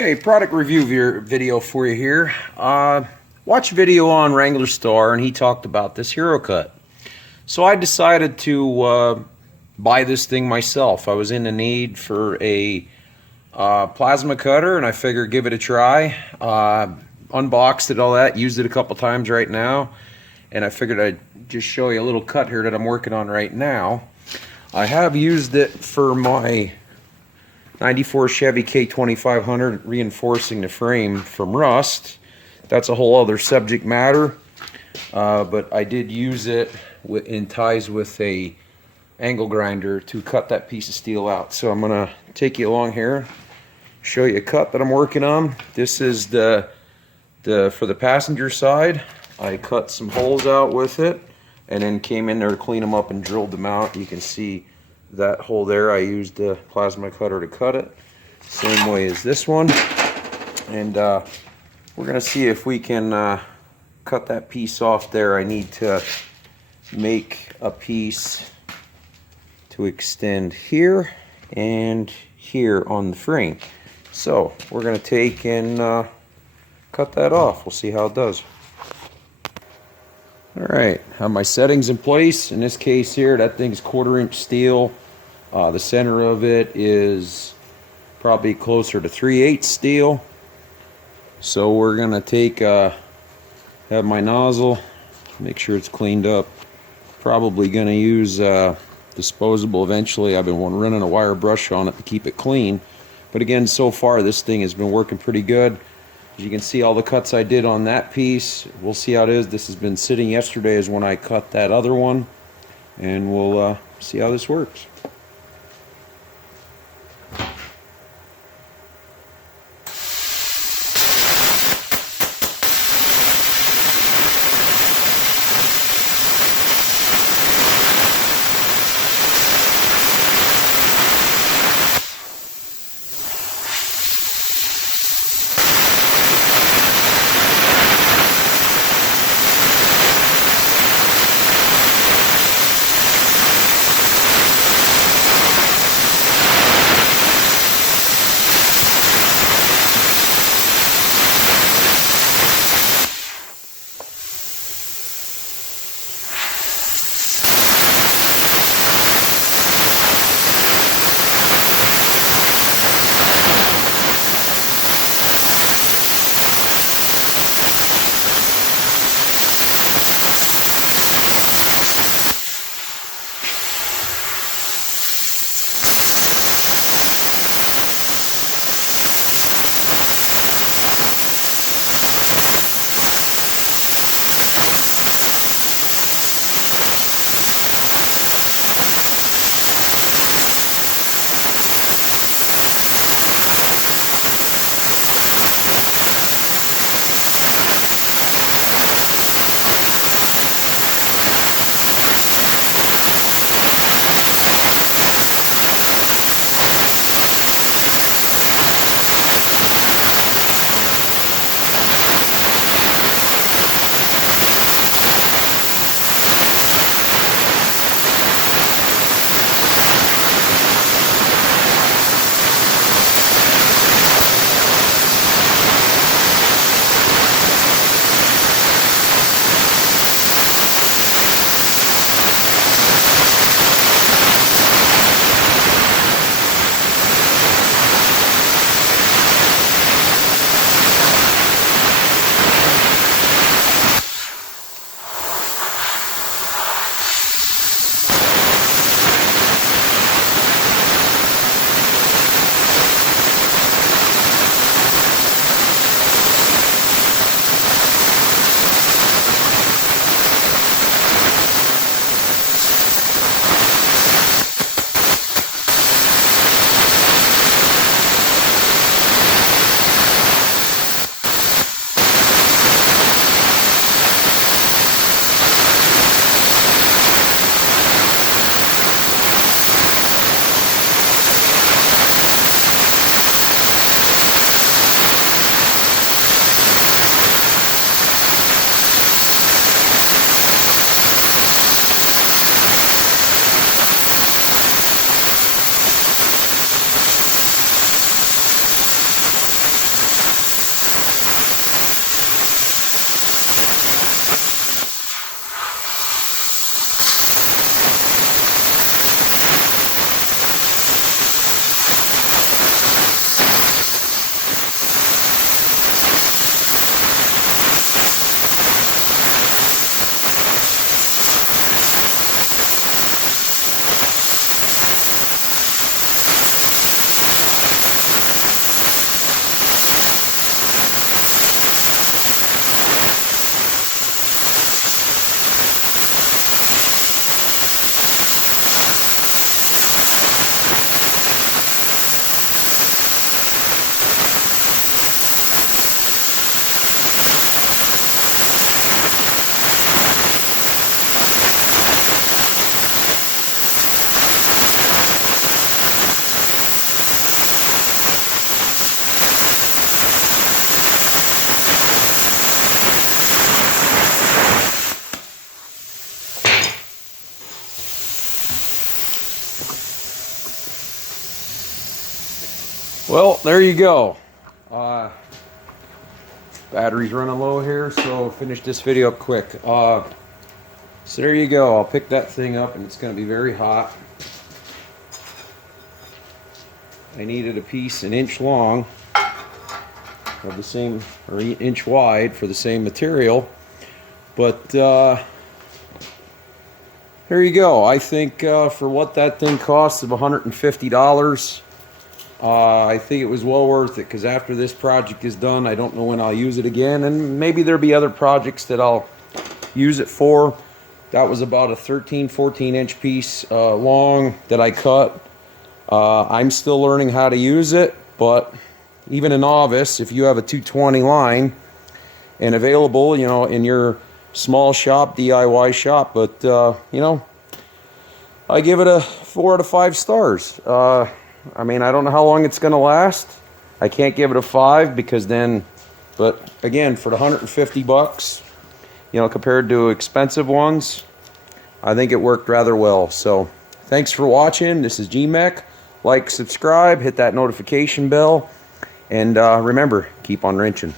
Okay, product review video for you here. Watch a video on Wrangler Star, and he talked about this Herocut. So I decided to buy this thing myself. I was in the need for a plasma cutter, and I figured give it a try. Unboxed it, all that, used it a couple times right now, and I figured I'd just show you a little cut here that I'm working on right now. I have used it for my 94 Chevy K2500, reinforcing the frame from rust. That's a whole other subject matter, but I did use it in ties with a angle grinder to cut that piece of steel out. So I'm gonna take you along here, show you a cut that I'm working on. This is the for the passenger side. I cut some holes out with it and then came in there to clean them up and drilled them out. You can see that hole there. I used the plasma cutter to cut it, same way as this one. And we're gonna see if we can cut that piece off there. I need to make a piece to extend here and here on the frame. So we're gonna take and cut that off. We'll see how it does. Alright, have my settings in place. In this case here, that thing's 1/4 inch steel. The center of it is probably closer to 3/8 steel. So we're gonna take, have my nozzle, make sure it's cleaned up. Probably gonna use disposable eventually. I've been running a wire brush on it to keep it clean. But again, so far this thing has been working pretty good. As you can see, all the cuts I did on that piece. We'll see how it is. This has been sitting yesterday is when I cut that other one, and we'll see how this works. Well, there you go. Battery's running low here, so finish this video up quick. So there you go. I'll pick that thing up, and it's going to be very hot. I needed a piece an inch long of the same, or an inch wide for the same material, but there you go. I think for what that thing costs of $150, I think it was well worth it, because after this project is done, I don't know when I'll use it again, and maybe there'll be other projects that I'll use it for. That was about a 13-14 inch piece long that I cut. I'm still learning how to use it, but even a novice, if you have a 220 line and available, you know, in your small shop, DIY shop, but you know, I give it a 4 out of 5 stars. I mean, I don't know how long it's going to last. I can't give it a 5 because then, but again, for the 150 bucks, you know, compared to expensive ones, I think it worked rather well. So thanks for watching. This is GMEC. Like, subscribe, hit that notification bell, and remember, keep on wrenching.